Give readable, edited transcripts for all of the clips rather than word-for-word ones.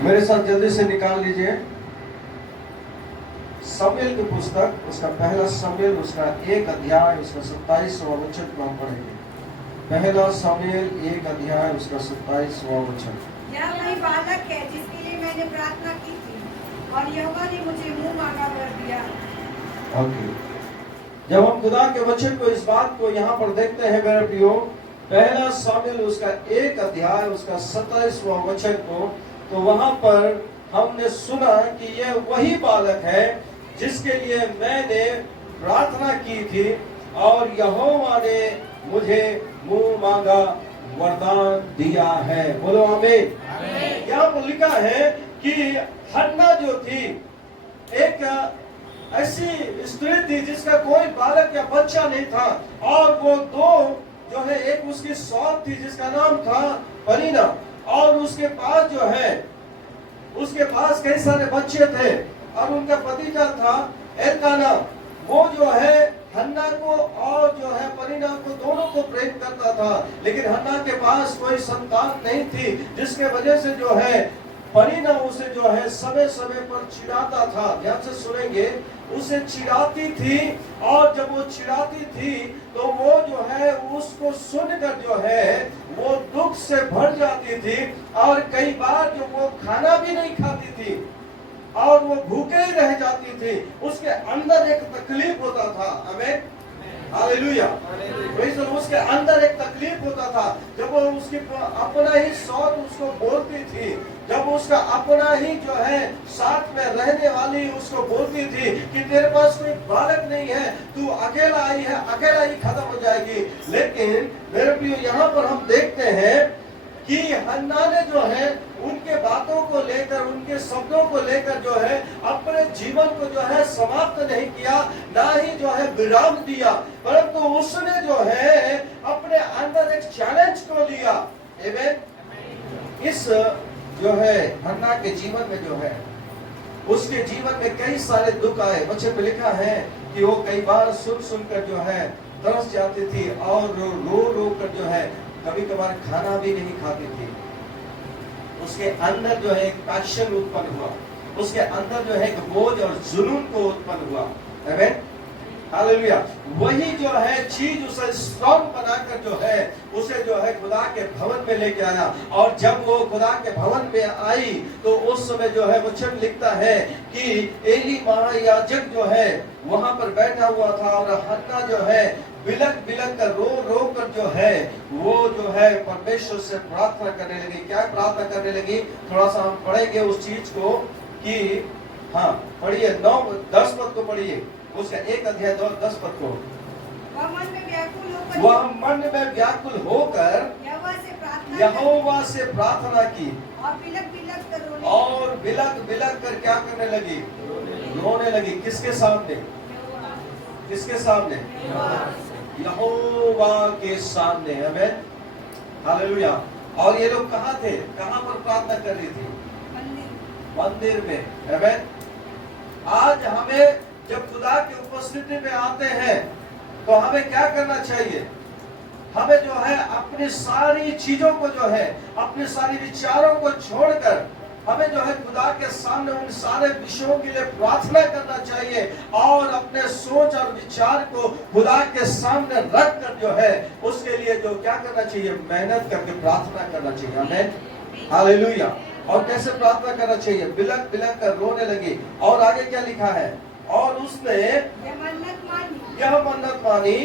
मेरे साथ जल्दी से निकाल लीजिए शमूएल की पुस्तक, उसका पहला शमूएल, उसका 1 अध्याय, उसका 27वां वचन को हम पढ़ेंगे। पहला शमूएल 1 अध्याय, उसका 27वां वचन। यह वही बालक है जिसके लिए मैंने प्रार्थना की थी और यहोवा ने मुझे मुंह मांगा वर दिया। ओके, जब हम खुदा के वचन को, इस बात को यहाँ पर देखते हैं मेरे प्रियो, पहला शमूएल उसका 1 अध्याय, उसका 27वां वचन को, तो वहां पर हमने सुना कि यह वही बालक है जिसके लिए मैंने प्रार्थना की थी और यहोवा ने मुझे मुंह मांगा वरदान दिया है। बोलो आमीन। यहाँ पर लिखा है कि हन्ना जो थी एक ऐसी स्त्री थी जिसका कोई बालक या बच्चा नहीं था, और वो दो जो है, एक उसकी सौत थी जिसका नाम था पनीना, और उसके पास जो है, उसके पास कई सारे बच्चे थे, और उनका भतीजा था एलकाना। वो जो है हन्ना को और जो है पनीना को, दोनों को प्रेम करता था, लेकिन हन्ना के पास कोई संतान नहीं थी, जिसके वजह से जो है पनीना उसे जो है समय समय पर चिढ़ाता था। ध्यान से सुनेंगे, उसे चिढ़ाती थी, और जब वो चिढ़ाती थी तो वो जो है उसको सुनकर जो है वो दुख से भर जाती थी, और कई बार जो वो खाना भी नहीं खाती थी और वो भूखे ही रह जाती थी। उसके अंदर एक तकलीफ होता था। आमीन, हालेलुया। उसके अंदर एक तकलीफ होता था जब वो उसकी अपना ही सौत उसको बोलती थी, जब उसका अपना ही जो है साथ में रहने वाली उसको बोलती थी कि तेरे पास कोई बालक नहीं है, तू अकेला आई है, अकेला ही खत्म हो जाएगी। लेकिन मेरे प्रियो, यहाँ पर हम देखते हैं कि हन्ना ने जो है उनके बातों को लेकर, उनके शब्दों को लेकर जो है अपने जीवन को जो है समाप्त नहीं किया, ना ही जो है विराम दिया, परंतु उसने जो है अपने अंदर एक चैलेंज को लिया। आमीन। इस जो है हन्ना के जीवन में जो है, उसके जीवन में कई सारे दुख आए। वचन में लिखा है कि वो कई बार सुन सुनकर जो है तरस जाती थी, और रो रो कर जो है कभी कभार खाना भी नहीं खाती थी। उसके अंदर जो है एक पैशन उत्पन्न हुआ, उसके अंदर जो है एक बोझ और जुनून को उत्पन्न हुआ। आमीन, हालेलुया। वही जो है चीज उसे स्ट्रॉन्ग बनाकर जो है उसे जो है खुदा के भवन में लेके आया, और जब वो खुदा के भवन में आई तो उस समय जो है वचन लिखता है कि एली महायाजक जो है वहां पर बैठा हुआ था, और हन्ना जो है बिलक बिलक कर, रो रो कर जो है वो जो है परमेश्वर से प्रार्थना करने लगी। क्या प्रार्थना करने लगी? थोड़ा सा हम पढ़ेंगे उस चीज को कि, हाँ पढ़िए 9-10 पद को पढ़िए, उसका 1 अध्याय 10 पद को। वह मन में व्याकुल होकर यहोवा से प्रार्थना की, और बिलक बिलक कर क्या करने लगी? रोने लगी। किसके सामने? किसके सामने? यहोवा के सामने। आमीन, हालेलुया। और ये लोग कहाँ थे? कहाँ पर प्रार्थना कर रही थी? मंदिर में। आमीन। आज हमें जब खुदा की उपस्थिति में आते हैं तो हमें क्या करना चाहिए? हमें जो है अपनी सारी चीजों को जो है, अपने सारी विचारों को छोड़कर हमें जो है खुदा के सामने उन सारे विषयों के लिए प्रार्थना करना चाहिए, और अपने सोच और विचार को खुदा के सामने रख कर जो है उसके लिए जो क्या करना चाहिए? मेहनत करके प्रार्थना करना चाहिए। आमीन, हालेलुया। और कैसे प्रार्थना करना चाहिए? बिलक बिलक कर रोने लगी। और आगे क्या लिखा है? और उसने यह मन्नत मानी,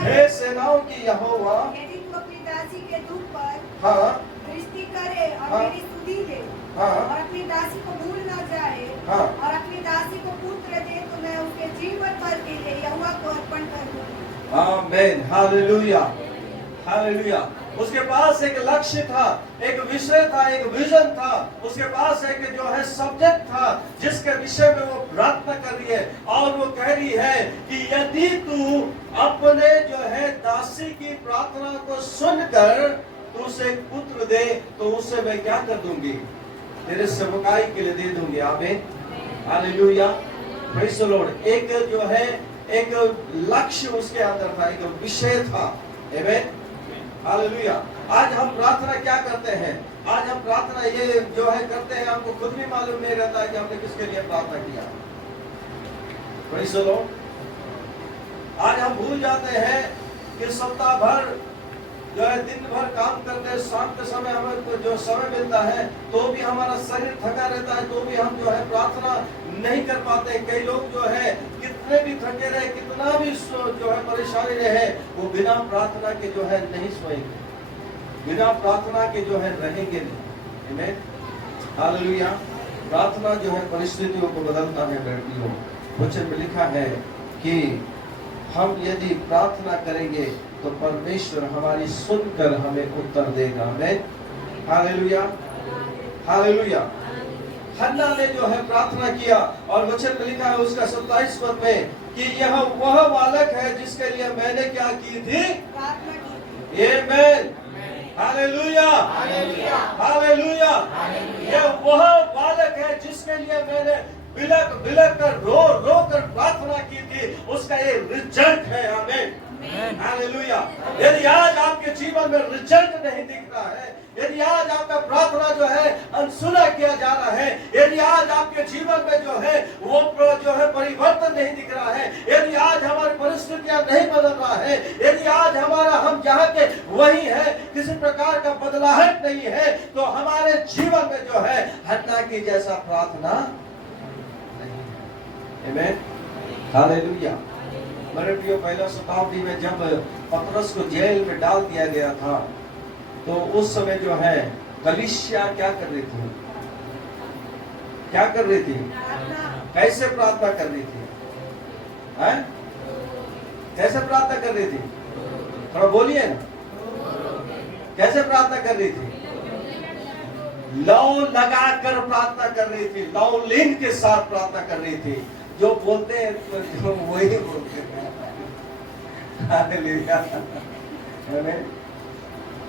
हे सेनाओं की यहोवा, यदि तू अपनी दासी के दुख पर हाँ दृष्टि करे और हाँ, मेरी स्तुति ले, हाँ, और अपनी दासी को भूल न जाए, हाँ, और अपनी दासी को पुत्र दे, तो मैं उसके जीवन भर के लिए यहोवा को अर्पण कर दूंगी। आमीन, हालेलुया, हालेलुया। उसके पास एक लक्ष्य था, एक विषय था, एक विजन था, उसके पास एक जो है सब्जेक्ट था जिसके विषय में वो प्रार्थना कर रही है, और वो कह रही है कि यदि तू अपने जो है दासी की प्रार्थना को सुनकर तू उसे पुत्र दे, तो उससे मैं क्या कर दूंगी? तेरे सेवकाई के लिए दे दूंगी। आमीन, हालेलुया, प्रेज़ द लॉर्ड। एक जो है एक लक्ष्य उसके अंदर था, एक विषय था। आमीन, हालेलुया। आज हम प्रार्थना क्या करते हैं? आज हम प्रार्थना ये जो है करते हैं, हमको खुद भी मालूम नहीं रहता है कि हमने किसके लिए प्रार्थना किया। Praise the Lord। आज हम भूल जाते हैं कि सप्ताह भर जो है दिन भर काम करते हैं, शाम के समय हमें जो समय मिलता है तो भी हमारा शरीर थका रहता है, तो भी हम जो है प्रार्थना नहीं कर पाते। कई लोग जो है कितने भी थके रहे, कितना भी जो है परेशानी रहे, वो बिना प्रार्थना के जो है नहीं सोएंगे, बिना प्रार्थना के जो है रहेंगे नहीं। आमीन, हालेलुया। प्रार्थना जो है परिस्थितियों को बदलता है बेटियों। वचन में लिखा है कि हम यदि प्रार्थना करेंगे तो परमेश्वर हमारी सुनकर हमें उत्तर देगा। आमीन, हालेलुया, हालेलुया। हन्ना ने जो है प्रार्थना किया और वचन में लिखा है उसका 27 पद में कि यह वह बालक है जिसके लिए मैंने क्या की थी, प्रार्थना की थी। आमीन, हालेलुया, हालेलुया। यह वह बालक है जिसके लिए मैंने बिलक बिलक कर रो रो कर प्रार्थना की थी, उसका ये रिजल्ट है। आमीन, हालेलुया। यदि आज आपके जीवन में रिजल्ट नहीं दिख रहा है, यदि आज आपका प्रार्थना जो है अनसुना किया जा रहा है, यदि आज आपके जीवन में जो है वो जो है परिवर्तन नहीं दिख रहा है, यदि आज हमारी परिस्थितियां नहीं बदल रहा है, यदि आज हमारा हम जहाँ के वही है, किसी प्रकार का बदलाहट नहीं है, तो हमारे जीवन में जो है हन्ना की जैसा प्रार्थना नहीं है। आमीन, हालेलुया। मेरे प्रियो, पहला शताब्दी में जब पतरस को जेल में डाल दिया गया था तो उस समय जो है कलीसिया क्या कर रही थी, क्या कर रही थी, कैसे प्रार्थना कर रही थी, हैं? कैसे प्रार्थना कर रही थी, थोड़ा बोलिए ना, कैसे प्रार्थना कर रही थी, लौ लगाकर प्रार्थना कर रही थी, लौलीन के साथ प्रार्थना कर रही थी। जो बोलते हैं तो वही बोलते हैं, हालेलुया। आमीन,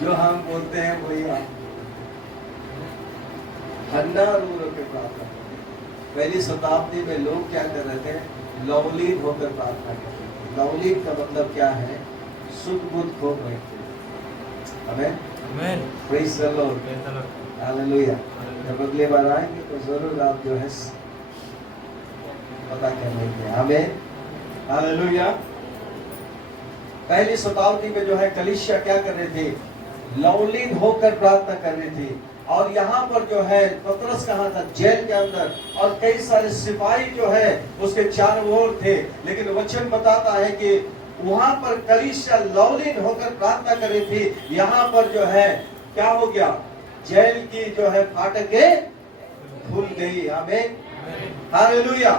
जो हम बोलते हैं वही हम। हन्ना रो रो के प्रार्थना करते थे। पहली शताब्दी में लोग क्या कर रहे थे, लवलीन होकर प्रार्थना करते थे। लवलीन का मतलब क्या है, शुद्ध बुद्ध खो रहे थे। आमीन, आमीन, प्रेज द लॉर्ड, हालेलुया। जब अगले बार आएंगे तो जरूर आप जो है पता कर लेंगे। आमीन, हालेलुया। पहली शताब्दी में जो है कलीसिया क्या कर रही थी, लवलीन होकर प्रार्थना कर रही थी। और यहाँ पर जो है पतरस कहाँ था, जेल के अंदर, और कई सारे सिपाही जो है उसके चारों ओर थे। लेकिन वचन बताता है कि वहां पर कलीसिया लवलीन होकर प्रार्थना कर रही थी। यहाँ पर जो है क्या हो गया, जेल की जो है फाटकें खुल गई। आमीन, हालेलुया,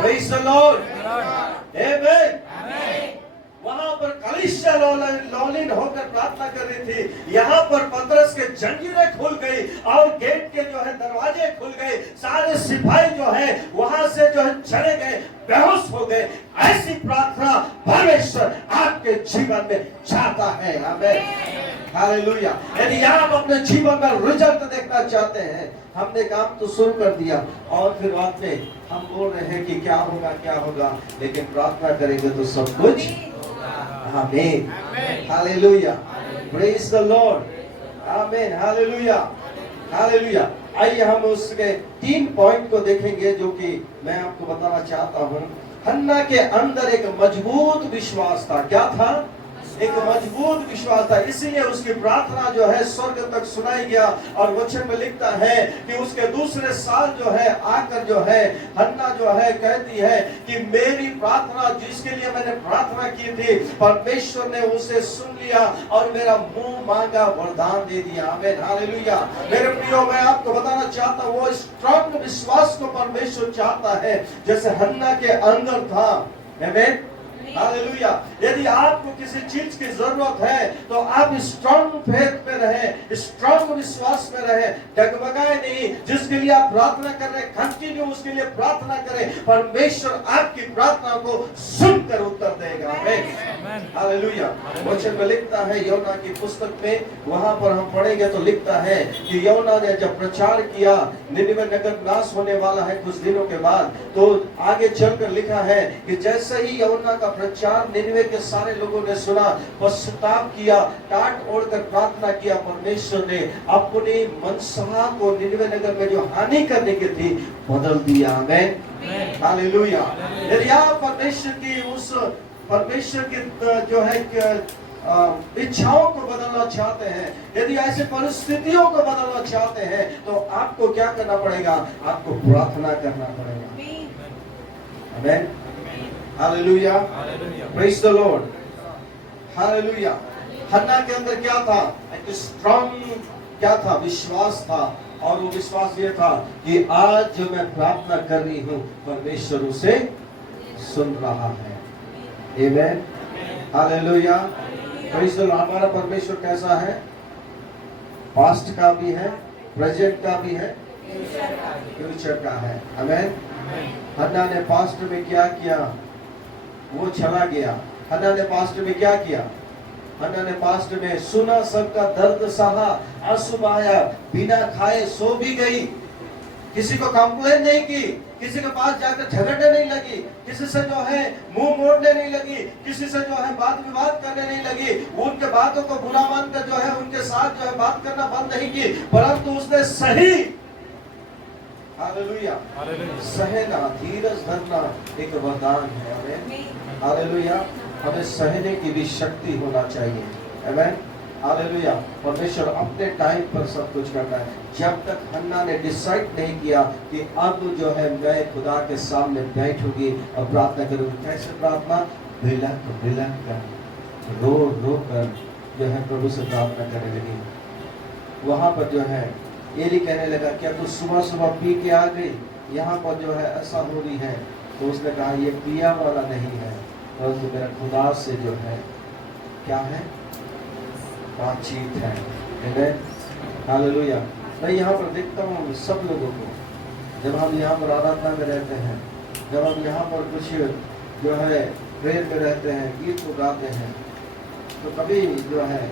प्रेज द लॉर्ड, आमीन। वहां पर कलीसिया लौलीन होकर प्रार्थना कर रही थी। यहाँ पर पतरस के जंजीरें खुल गई और गेट के जो है दरवाजे खुल गए। सारे सिपाही जो है वहां से जो है चले गए, बेहोश हो गए। ऐसी प्रार्थना परमेश्वर आपके जीवन में चाहता है। आमीन, हालेलुया। यदि आप अपने जीवन में रिजल्ट देखना चाहते हैं, हमने काम तो शुरू कर दिया और फिर बाद में हम बोल रहे हैं कि क्या होगा क्या होगा, लेकिन प्रार्थना करेंगे तो सब कुछ। आमीन, हालेलुया, प्रेज द लॉर्ड, आमीन, हालेलुया, हालेलुया। आइए हम उसके 3 पॉइंट को देखेंगे जो कि मैं आपको बताना चाहता हूँ। हन्ना के अंदर एक मजबूत विश्वास था। क्या था, एक मजबूत विश्वास था, इसीलिए उसकी प्रार्थना जो है स्वर्ग तक सुनाई गया। और वचन में लिखता है कि उसके दूसरे साल जो है आकर जो है हन्ना जो है कहती है कि मेरी प्रार्थना जिसके लिए मैंने प्रार्थना की थी, परमेश्वर ने उसे सुन लिया और मेरा मुंह मांगा वरदान दे दिया। आमीन, हालेलुया। मेरे प्रियो, मैं आपको बताना चाहता हूँ वो स्ट्रॉन्ग विश्वास को परमेश्वर चाहता है जैसे हन्ना के अंदर था। आमीन, हालेलुया। यदि आपको किसी चीज की जरूरत है तो आप स्ट्रॉन्ग फेथ में रहे, स्ट्रॉन्ग विश्वास में रहे, डगमगाए नहीं। जिसके लिए आप प्रार्थना कर रहे हैं, कंटिन्यू उसके लिए प्रार्थना करें। परमेश्वर आपकी प्रार्थना को सुनकर उत्तर देगा। आमीन, हालेलुया। वचन में लिखता है योना की पुस्तक में, वहां पर हम पढ़ेंगे तो लिखता है कि योना ने जब प्रचार किया निनिवे नगर नाश होने वाला है कुछ दिनों के बाद, तो आगे चलकर लिखा है कि जैसे ही योना का प्रचार निनिवे के सारे लोगों ने सुना, पश्चाताप किया, टाट ओढ़कर प्रार्थना किया। परमेश्वर ने अपनी मनसा को निनिवे नगर में जो हानि करने की थी बदल दिया। आमेन, हालेलुया। यदि आप परमेश्वर की जो है इच्छाओं को बदलना चाहते हैं, यदि ऐसे परिस्थितियों को बदलना चाहते हैं, तो आपको क्या करना पड़ेगा? आपको प्रार्थना करना पड़ेगा। Amen, hallelujah, praise the Lord, hallelujah. Hannah के अंदर क्या था? एक स्ट्रॉन्ग क्या था? विश्वास था। और वो विश्वास ये था कि आज जो मैं प्रार्थना कर रही हूँ परमेश्वर उसे सुन रहा है। आमेन, हालेलुया, प्रेज द लॉर्ड। हमारा परमेश्वर कैसा है? पास्ट का भी है, प्रेजेंट का भी है, फ्यूचर का है। आमेन। हन्ना ने पास्ट में क्या किया? वो चला गया। हन्ना ने पास्ट में क्या किया? हन्ना ने पास्ट में सुना, सबका दर्द सहा, आंसू बहाया, बिना खाए सो भी गई, किसी को कंप्लेन नहीं की, किसी के पास जाकर झगड़ने नहीं लगी, किसी से जो है मुंह मोड़ने नहीं लगी, किसी से जो है बात विवाद करने नहीं लगी, उनके बातों को बुरा मानकर जो है उनके साथ जो है बात करना बंद नहीं की, परंतु उसने सही, हालेलुया, सहना, धीरज धरना एक वरदान है। आमेन, हालेलुया। हमें सहने की भी शक्ति होना चाहिए। आमेन, हालेलुया। परमेश्वर अपने टाइम पर सब कुछ करता है। जब तक हन्ना ने डिसाइड नहीं किया कि अब जो है मैं खुदा के सामने बैठूंगी और प्रार्थना करूंगी। कैसे प्रार्थना? बिलख कर, रो रो कर जो है प्रभु से प्रार्थना करने लगी। वहां पर जो है एली कहने लगा, क्या तू सुबह सुबह पी के आ गई? यहाँ पर जो है ऐसा हो रही है। तो उसने कहा ये पिया वाला नहीं है, परंतु मेरा खुदा से जो है क्या है? बातचीत है। आमेन, हालेलुया। मैं यहाँ पर देखता हूँ सब लोगों को, जब हम यहाँ पर आराधना में रहते हैं, जब हम यहाँ पर कुछ जो है प्रेयर में रहते हैं, गीत को गाते हैं, तो कभी जो है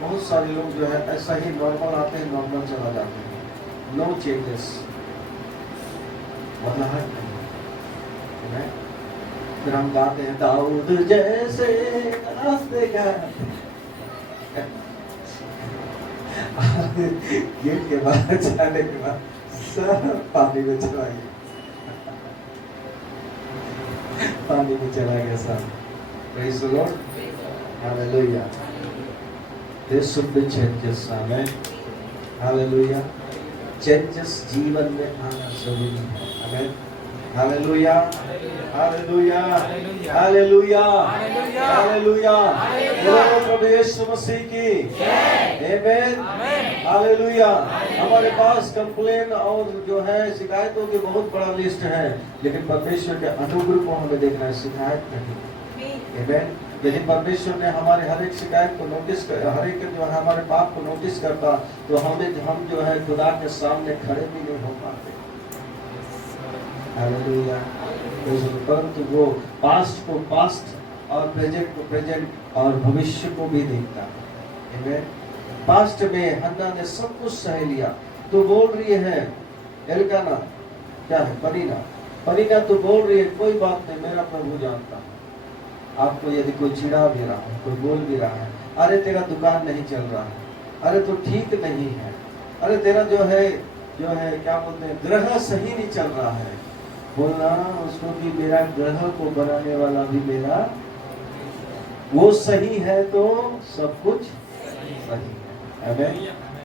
बहुत सारे लोग जो है ऐसा ही नॉर्मल आते हैं, नॉर्मल चला जाते हैं, नो चेंजेस, बदलाहट नहीं। फिर हम गाते हैं दाऊद जैसे रास्ते का, गेट के बाहर जाने के बाद सब पानी में चला गया, पानी में चला गया सब। Praise the Lord, hallelujah. There should be changes, amen, hallelujah. Changes जीवन में आना जरूरी है। आमेन, हालेलुया, हालेलुया, हालेलुया, हालेलुया। बोलो प्रभु यीशु मसीह की आमेन, हालेलुया। हमारे पास कंप्लेन और जो है शिकायतों की बहुत बड़ा लिस्ट है, लेकिन परमेश्वर के अनुग्रह को हमें देखना है, शिकायत नहीं। आमेन। यदि परमेश्वर ने हमारे हर एक शिकायत को नोटिस कर, हर एक जो है हमारे पाप को नोटिस करता, तो हम जो है खुदा के सामने खड़े भी नहीं हो पाते। हालेलुया। परंतु वो पास्ट को पास्ट और प्रेजेंट को प्रेजेंट और भविष्य को भी देखता है। आमेन। पास्ट में हन्ना ने सब कुछ सह लिया, तो बोल रही है एल्काना, क्या है, पनीना तो बोल रही है कोई बात नहीं, मेरा प्रभु जानता है। आपको यदि कोई चिढ़ा भी रहा है, कोई बोल भी रहा है, अरे तेरा दुकान नहीं चल रहा है, अरे तो ठीक नहीं है, अरे तेरा जो है क्या बोलते हैं, ग्रह सही नहीं चल रहा है, बोलना उसको कि मेरा ग्रह को बनाने वाला भी मेरा वो सही है, तो सब कुछ सही है। आमेन,